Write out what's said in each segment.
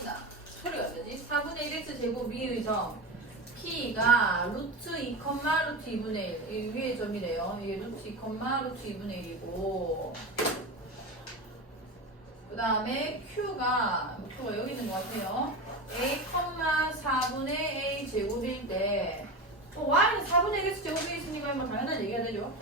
나온다. 소리가 안 되지? 4분의 1x 제곱 위의 점 p가 루트 2, 루트 2분의 1. 이 위의 점이래요. 이게 루트 2, 루트 2분의 1이고 그 다음에 q가 q가 여기 있는 것 같아요. a, 4분의 a 제곱일 때 어, y는 4분의 1x 제곱이 있으니까 뭐 당연한 얘기가 되죠.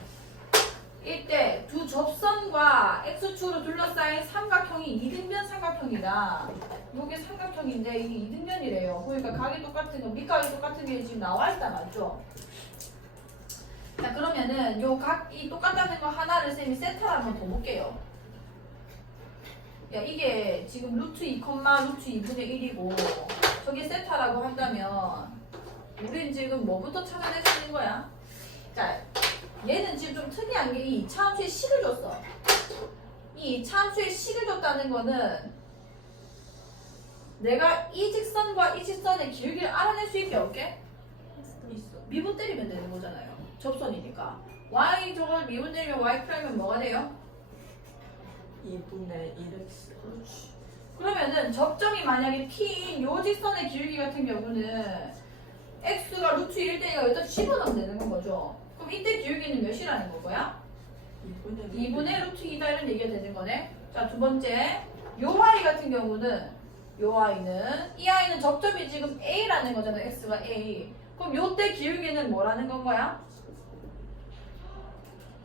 이때 두 접선과 x축으로 둘러싸인 삼각형이 이등변 삼각형이다. 이게 삼각형인데 이게 이등변이래요. 그러니까 각이 똑같은 거, 밑각이 똑같은 게 지금 나와 있다 맞죠? 자 그러면은 요 각이 똑같다는 거 하나를 쌤이 세타를 한번 더 볼게요. 야 이게 지금 루트 2, 루트 2분의 1이고 저게 세타라고 한다면 우린 지금 뭐부터 찾아낼 수 있는 거야? 자 얘는 지금 좀 특이한 게 이 이차함수의 식을 줬어. 이 이차함수의 식을 줬다는 거는 내가 이 직선과 이 직선의 길이를 알아낼 수 있게 없게? 있어. 미분 때리면 되는 거잖아요. 접선이니까. y 저걸 미분 때리면 y 프라임은 뭐가 돼요? 2분의 1x 그렇지. 그러면은 접점이 만약에 p인 요 직선의 길기 같은 경우는 x가 루트 1일 때가 여기다 집어넣으면 되는 거죠. 그럼 이때 길기는 몇이라는 거고요? 2분의 2분의 루트 2다 이런 얘기가 되는 거네. 자, 두 번째. 요 y 같은 경우는 요 y는 이 i는 접점이 지금 a라는 거잖아. x가 a. 그럼 요때 기울기는 뭐라는 건 거야?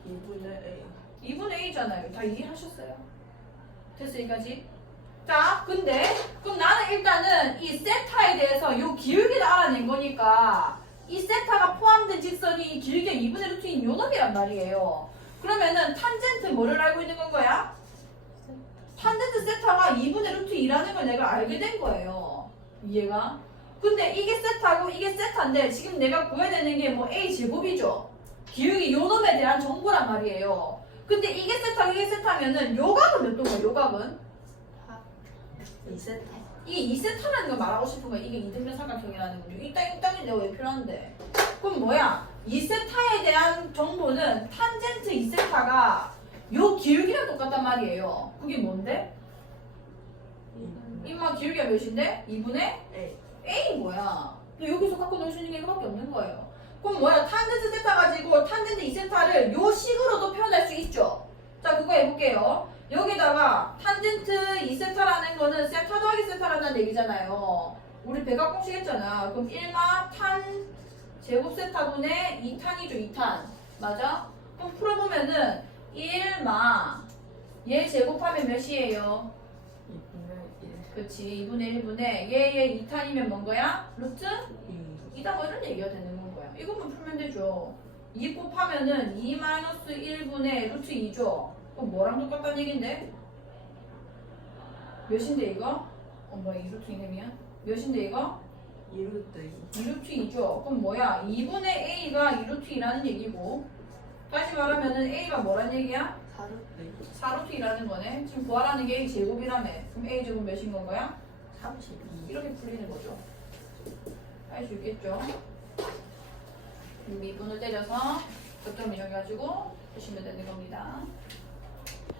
2분의 a 2분의 a잖아요. 다 이해하셨어요? 됐어, 여기까지? 자, 근데 그럼 나는 일단은 이 세타에 대해서 요 기울기를 알아낸 거니까 이 세타가 포함된 직선이 이 길게 2분의 루트인 요 놈이란 말이에요. 그러면은 탄젠트 뭐를 알고 있는 건 거야? 탄젠트 세타가 2분의 루트 2라는 걸 내가 알게 된 거예요. 이해가? 근데 이게 세타고 이게 세타인데 지금 내가 구해야 되는 게 뭐 a 제곱이죠. 기울기 요 놈에 대한 정보란 말이에요. 근데 이게 세타 이게 세타면은 요 각은 몇 도인가? 요 각은? 2세타 이게 2세타라는 걸 말하고 싶은 거야. 이게 이등변 삼각형이라는 거죠. 이 땅, 이 땅이 내가 왜 필요한데? 그럼 뭐야? 2세타에 대한 정보는 탄젠트 2세타가 요 기울기랑 똑같단 말이에요. 그게 뭔데? 2분의 임마 기울기가 몇인데? 2분의 a A 뭐야? 너 여기서 갖고 있는 게 이거밖에 없는 거예요. 그럼 뭐야? 탄젠트 세타 가지고 탄젠트 2세타를 요 식으로도 표현할 수 있죠. 자, 그거 해볼게요. 여기다가 탄젠트 2세타라는 거는 세타 더하기 세타라는 얘기잖아요. 우리 백악공식 했잖아. 그럼 1마 탄 제곱 세타분의 2탄이죠, 2탄. 맞아? 그럼 풀어보면은 1마 얘 제곱하면 몇이에요? 2분의 1 그렇지 2분의 1분의 얘의 2탄이면 뭔 거야? 루트 2 2다 뭐 이런 얘기가 되는 건 거야 이것만 풀면 되죠 2 곱하면은 2 마이너스 1분의 루트 2죠 그럼 뭐랑 똑같다는 얘긴데? 몇인데 이거? 어 뭐야 2루트 2네 미안 몇인데 이거? 2루트 2루트 2죠 그럼 뭐야 2분의 a가 2루트 2라는 얘기고 다시 말하면은 a가 뭐란 얘기야? 4루트 4루트 2라는 거네 지금 구하라는 게 a 제곱이라며 그럼 a 제곱 몇인 건 거야? 32 이렇게 풀리는 거죠. 할 수 있겠죠? 미분을 때려서 접점 이용해가지고 보시면 되는 겁니다.